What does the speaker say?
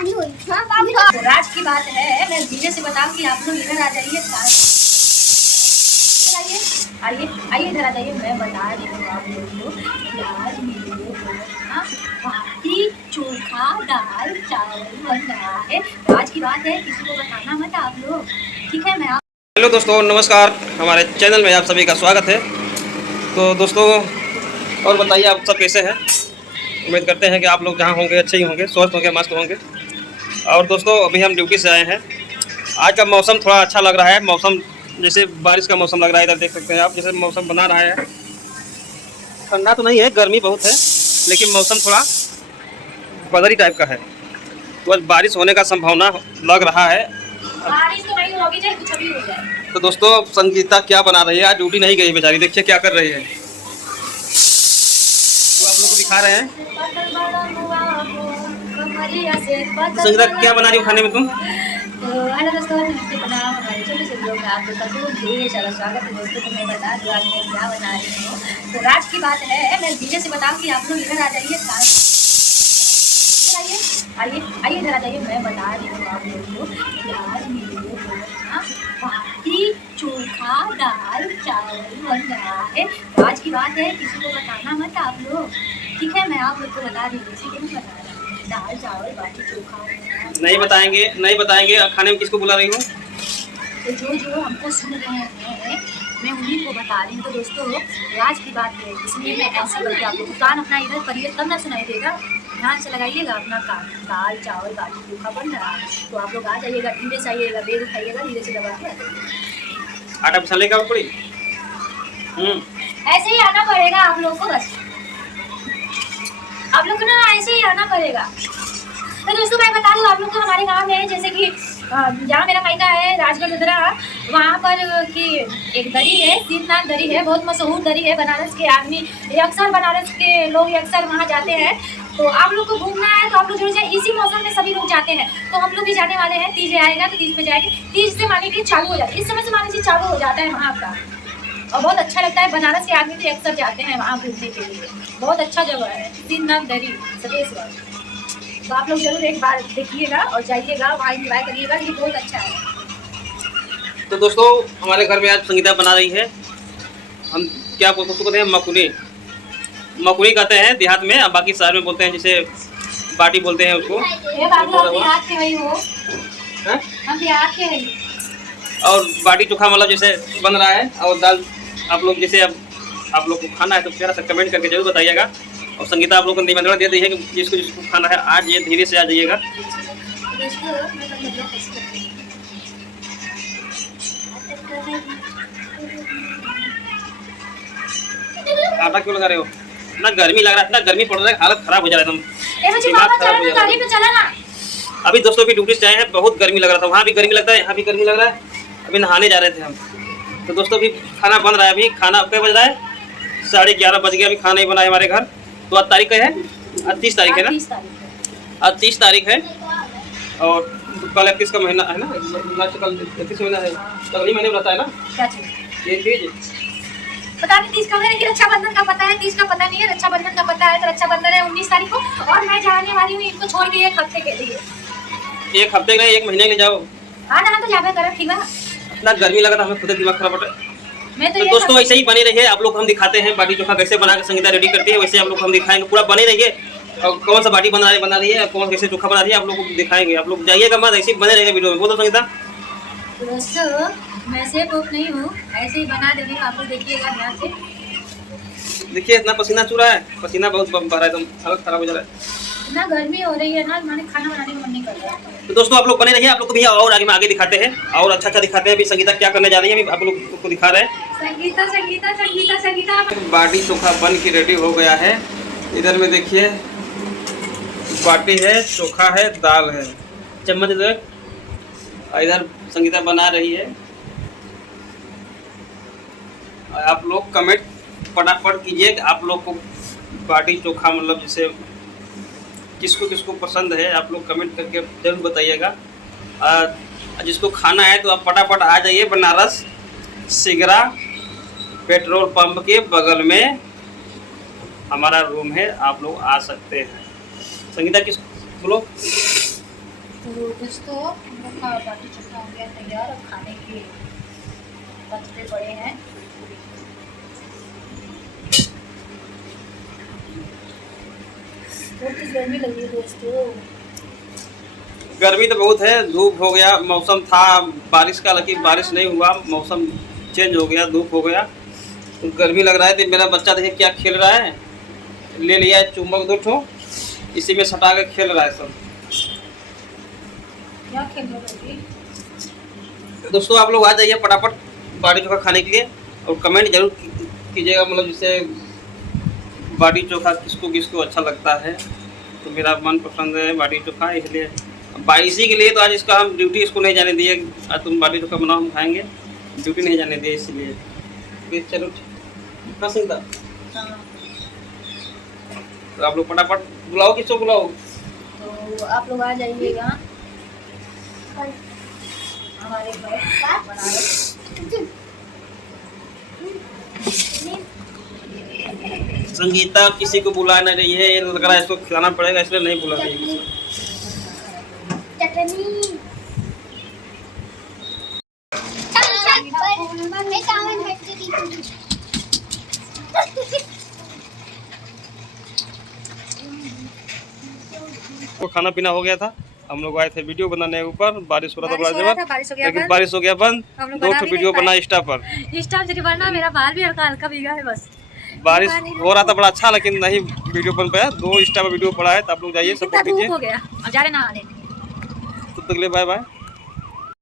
पानी हुई। तो राज की बात है, मैं धीरे से बताऊं कि आप लोग इधर आ जाइए, आइए आइए इधर आ जाइए। मैं बता रही हूँ आप लोगों को कि आज मेरे यहाँ बाटी चोखा दाल चावल बन रहा है। आज की बात है, किसी को बताना मत आप लोग, ठीक है? मैं आप हेलो दोस्तों, नमस्कार। हमारे चैनल में आप सभी का स्वागत है। तो दोस्तों, और बताइए आप सब कैसे हैं? उम्मीद करते हैं कि आप लोग जहाँ होंगे अच्छे ही होंगे, स्वस्थ होंगे, मस्त होंगे। और दोस्तों, अभी हम ड्यूटी से आए हैं। आज का मौसम थोड़ा अच्छा लग रहा है। मौसम जैसे बारिश का मौसम लग रहा है। इधर देख सकते हैं आप, जैसे मौसम बना रहा है। ठंडा तो नहीं है, गर्मी बहुत है, लेकिन मौसम थोड़ा बदली टाइप का है। तो आज बारिश होने का संभावना लग रहा है। बारिश तो नहीं होगी, चाहे कुछ भी हो जाए। तो दोस्तों, संगीता क्या बना रही है? आज ड्यूटी नहीं गई बेचारी, देखिए क्या कर रही है। तो आप लोग को दिखा रहे हैं। संगीता क्या बना रही हो खाने में तुम? तो हेलो दोस्तों, नमस्ते, प्रणाम। हमारे छोटे से ब्लॉग में आप लोग का ढेर सारा स्वागत है दोस्तों। तो मैं बता दूँ आज मैं क्या बना रही हूँ। तो राज की बात है, मैं धीरे से बताऊँ कि आप लोग इधर आ जाइए, आइए आइए इधर आ जाइए। मैं बता रही हूँ आप लोगों को कि आज मेरे यहाँ बाटी चोखा दाल चावल बन रहा है। तो आज की बात है, किसी को बताना मत आप लोग, ठीक है? मैं आप लोग को बता रही हूँ, किसी को नहीं बता रहा। दाल चावल बाटी चोखा नहीं बताएंगे, नहीं बताएंगे। खाने में किसको बुला रही हो? तो जो हमको सुन रहे हैं, मैं उन्हीं को बता रही हूँ। तो दोस्तों, राज की बात है, इसलिए मैं ऐसे करके आप लोग कान अपना इधर करिए, तब ना सुनाई देगा। ध्यान से लगाइएगा अपना कान। दाल चावल बाटी चोखा बन रहा है, तो आप लोग आ जाइएगा, धीरे से आइएगा, बेग उठाइएगा, धीरे से दबा के आ जाइएगा। आटा पिसा लेगा पड़ी। ऐसे ही आना पड़ेगा आप लोग को, बस आप लोग को ना ऐसे ही आना पड़ेगा। तो दोस्तों, मैं बता दूँ आप लोग को, हमारे गाँव में जैसे कि जहाँ मेरा मायका है राजगढ़ उधरा, वहाँ पर कि एक दरी है, सीतनाथ दरी है, बहुत मशहूर दरी है। बनारस के आदमी अक्सर, बनारस के लोग अक्सर वहाँ जाते हैं। तो आप लोग को घूमना है तो आप लोग जरूर जाए। इसी मौसम में सभी लोग जाते हैं, तो हम लोग भी जाने वाले हैं। तीज आएगा तो तीज पे जाएंगे। तीज से माने कि चालू हो जाए, इस समय से माने कि चालू हो जाता है वहाँ का, और बहुत अच्छा लगता है। बनारस के आदमी भी अक्सर जाते हैं वहाँ घूमने के लिए। बहुत अच्छा जगह है सीतनाथ दरी सतेश्वर। तो आप लोग जरूर एक बार देखिएगा और जाइएगा, वहाँ एंजॉय करिएगा, ये बहुत अच्छा है। तो दोस्तों, हमारे घर में आज संगीता बना रही है। हम क्या उसको कहते हैं? मकुनी। मकुनी कहते हैं देहात में, अब बाकी शहर में बोलते हैं, जैसे बाटी बोलते हैं उसको। देहात के वही हो, हम देहात के हैं। और बाटी चोखा मतलब जैसे बन रहा है। और दाल आप लोग जैसे, अब आप लोग को खाना है तो प्यारा सा कमेंट करके जरूर बताइएगा। और संगीता आप लोग को निमंत्रण दे दी है कि जिसको जिसको खाना है आज ये धीरे से आ जाइएगा। आटा क्यों लगा रहे हो? इतना गर्मी लग रहा है, इतना गर्मी पड़ रहा है, हालत खराब हो जा रहा है एकदम। दिमाग खराब हो जा रहा है। अभी दोस्तों भी ड्यूटी से आए हैं, बहुत गर्मी लग रहा था। वहाँ भी गर्मी लगता है, यहाँ भी गर्मी लग रहा है। अभी नहाने जा रहे थे हम। तो दोस्तों, अभी खाना बन रहा है। अभी खाना क्या बज रहा है? 11:30 बज गया। अभी खाना ही बना है हमारे घर। तो आज तारीख है, आज 30 तारीख है ना? आज 30 तारीख है। और कल 31 का महीना है ना? कल 31 महीना है, तो अगले महीने में रहता है ना ये तीज। पता नहीं तीज कब है, लेकिन रक्षाबंधन का पता है। तीज का पता नहीं है, रक्षाबंधन का पता है। तो रक्षाबंधन है 19 तारीख को, और मैं जाने वाली हूँ इनको छोड़ के 1 हफ्ते के लिए। 1 हफ्ते के नहीं, 1 महीने के जाओ। हाँ ना, तो जाबे करो, ठीक है। इतना गर्मी लगा था, हमें खुद दिमाग खराब हो रहा है। मैं तो दोस्तों, ऐसे ही बने रहिए। आप लोग हम दिखाते हैं बाटी चोखा कैसे बना के संगीता रेडी करती है, वैसे आप लोग हम दिखाएंगे। पूरा बने रहिए। और कौन सा बाटी बना रही है, कौन कैसे चोखा बना रही है, आप लोग को दिखाएंगे। आप लोग जाइएगा मत, ऐसे ही बने रहेंगे वीडियो में। बोलो संगीता। दोस्तों, मैं से कोप नहीं हूँ, ऐसे ही बना देंगे। आप लोग देखिएगा ध्यान से। देखिए इतना पसीना चूरा है, पसीना बहुत बह रहा है, एकदम हालत खराब हो जा रहा है। इतना गर्मी हो रही है ना, मैंने खाना बनाने का मन नहीं कर रहा। तो दोस्तों, आप लोग बने रहिए। आप लोग को भैया और आगे में आगे दिखाते हैं, और अच्छा दिखाते हैं। अभी संगीता क्या करने जा रही है, अभी आप लोग को दिखा रहे हैं। संगीता संगीता संगीता संगीता। बाटी चोखा बन के रेडी हो गया है। इधर में देखिए, बाटी है, चोखा है, दाल है। चम्मच इधर, इधर संगीता बना रही है। आप लोग कमेंट फटाफट कीजिए कि आप लोग को बाटी चोखा मतलब जैसे किसको किसको पसंद है। आप लोग कमेंट करके जरूर बताइएगा। जिसको खाना है तो आप फटाफट आ जाइए। बनारस सिगरा पेट्रोल पंप के बगल में हमारा रूम है, आप लोग आ सकते हैं। संगीता किस बोलो। तो दोस्तों हम लोग का बाटी चोखा हो गया तैयार। अब खाने के बचते पड़े हैं। बहुत ही गर्मी लगी है दोस्तों। गर्मी तो बहुत है, धूप हो गया, मौसम था बारिश का, लेकिन बारिश नहीं हुआ, मौसम चेंज हो गया, धूप हो गया, तो गर्मी लग रहा है। तो मेरा बच्चा देखिए क्या खेल रहा है, ले लिया है चुम्बक 2 ठो, इसी में सटा के खेल रहा है सब। क्या खेल रहे हैं दोस्तों आप लोग आ जाइए फटाफट बाटी चोखा खाने के लिए, और कमेंट जरूर कीजिएगा, मतलब जिससे बाटी चोखा किसको किसको अच्छा लगता है। तो मेरा मन पसंद है बाटी चोखा, इसलिए इसी के लिए तो आज इसका हम ड्यूटी इसको नहीं जाने दिए। आज तुम बाटी चोखा बनाओ, हम खाएंगे, ड्यूटी नहीं जाने दिए इसलिए। फिर चलो ठीक था। तो आप लोग फटाफट बुलाओ, किसको बुलाओ? तो आप लोग आ जाइएगा हमारे घर बनारस। संगीता किसी को बुला नहीं रही है, ये लग रहा है इसको खिलाना पड़ेगा, इसलिए नहीं बुला रही है। तो खाना पीना हो गया था, हम लोग आए थे वीडियो बनाने ऊपर, बारिश हो रहा था बड़ा जबर, लेकिन बारिश हो गया बंद। 2 ठो वीडियो बना इंस्टा पर। इंस्टा से बनना, मेरा बाल भी हल्का हल्का भीगा है बस। बारिश हो रहा था बड़ा अच्छा, लेकिन नहीं वीडियो बन पाया। 2 इंस्टा पर वीडियो पड़ा है, तो आप लोग जाइए सपोर्ट कीजिए। हो गया अब जा रहे नहाने। तब तक ले बाय बाय।